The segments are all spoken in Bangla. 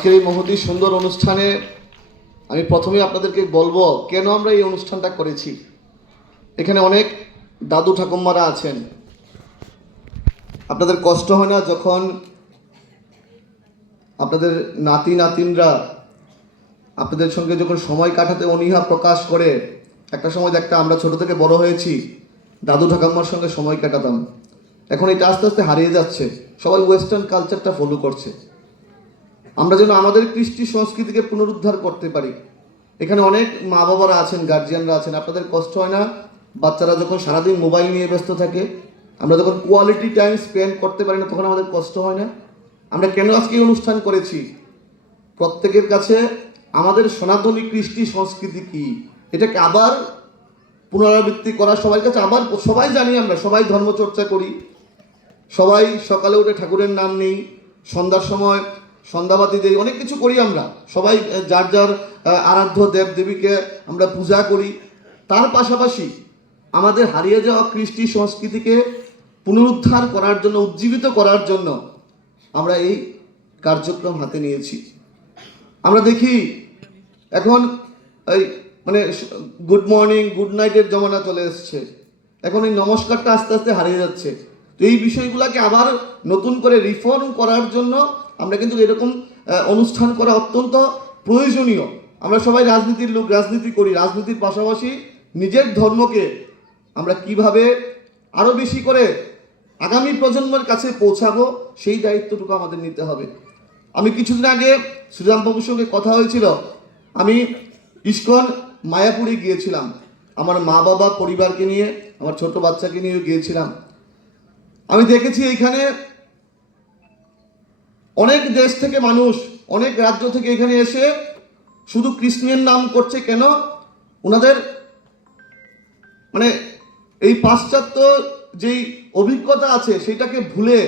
আজকের এই মহতী সুন্দর অনুষ্ঠানে আমি প্রথমেই আপনাদেরকে বলবো কেন আমরা এই অনুষ্ঠানটা করেছি। এখানে অনেক দাদু ঠাকুমারা আছেন, আপনাদের কষ্ট হয় না যখন আপনাদের নাতি নাতিনরা আপনাদের সঙ্গে যখন সময় কাটাতে অনীহা প্রকাশ করে? একটা সময় দেখতে আমরা ছোট থেকে বড় হয়েছি, দাদু ঠাকুমার সঙ্গে সময় কাটাতাম, এখন এটা আস্তে আস্তে হারিয়ে যাচ্ছে। সবাই ওয়েস্টার্ন কালচারটা ফলো করছে। আমরা যেন আমাদের কৃষ্টি সংস্কৃতিকে পুনরুদ্ধার করতে পারি। এখানে অনেক মা বাবারা আছেন, গার্জিয়ানরা আছেন, আপনাদের কষ্ট হয় না বাচ্চারা যখন সারাদিন মোবাইল নিয়ে ব্যস্ত থাকে, আমরা যখন কোয়ালিটি টাইম স্পেন্ড করতে পারি না, তখন আমাদের কষ্ট হয় না? আমরা কেন আজকে এই অনুষ্ঠান করেছি? প্রত্যেকের কাছে আমাদের সনাতনী কৃষ্টি সংস্কৃতি কি এটাকে আবার পুনরাবৃত্তি করা, সবার কাছে আবার, সবাই জানি আমরা সবাই ধর্মচর্চা করি, সবাই সকালে উঠে ঠাকুরের নাম নেই, সন্ধ্যার সময় সন্ধ্যাবাতি দেই, অনেক কিছু করি আমরা, সবাই যার যার আরাধ্য দেব দেবীকে আমরা পূজা করি। তার পাশাপাশি আমাদের হারিয়ে যাওয়া কৃষ্টি সংস্কৃতিকে পুনরুদ্ধার করার জন্য, উজ্জীবিত করার জন্য আমরা এই কার্যক্রম হাতে নিয়েছি। আমরা দেখি এখন এই মানে গুড মর্নিং গুড নাইটের জমানা চলে এসছে, এখন এই নমস্কারটা আস্তে আস্তে হারিয়ে যাচ্ছে। তো এই বিষয়গুলোকে আবার নতুন করে রিফর্ম করার জন্য আমরা কিন্তু এরকম অনুষ্ঠান করা অত্যন্ত প্রয়োজনীয়। আমরা সবাই রাজনীতির লোক, রাজনীতি করি, রাজনীতির পাশাপাশি নিজের ধর্মকে আমরা কিভাবে আরও বেশি করে আগামী প্রজন্মের কাছে পৌঁছাবো সেই দায়িত্বটুকু আমাদের নিতে হবে। আমি কিছুদিন আগে শ্রীরামবাবুর সঙ্গে কথা হয়েছিল, আমি ইস্কন মায়াপুরে গিয়েছিলাম, আমার মা বাবা পরিবারকে নিয়ে, আমার ছোট বাচ্চাকে নিয়ে গিয়েছিলাম। আমি দেখেছি এইখানে অনেক দেশ থেকে মানুষ, অনেক রাজ্য থেকে এখানে এসে শুধু কৃষ্ণের নাম করছে। কেন? ওনাদের মানে এই পাশ্চাত্য যেই অভিজ্ঞতা আছে সেটাকে ভুলে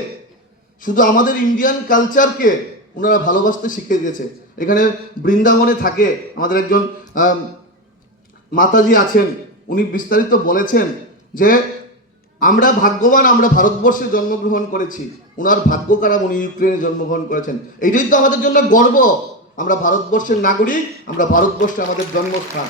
শুধু আমাদের ইন্ডিয়ান কালচারকে ওনারা ভালোবাসতে শিখে গেছে। এখানে বৃন্দাবনে থাকে আমাদের একজন মাতাজি আছেন, উনি বিস্তারিত বলেছেন যে আমরা ভাগ্যবান, আমরা ভারতবর্ষে জন্মগ্রহণ করেছি, ওনার ভাগ্য খারাপ, উনি ইউক্রেনে জন্মগ্রহণ করেছেন। এইটাই তো আমাদের জন্য গর্ব, আমরা ভারতবর্ষের নাগরিক, আমরা ভারতবর্ষে আমাদের জন্মস্থান।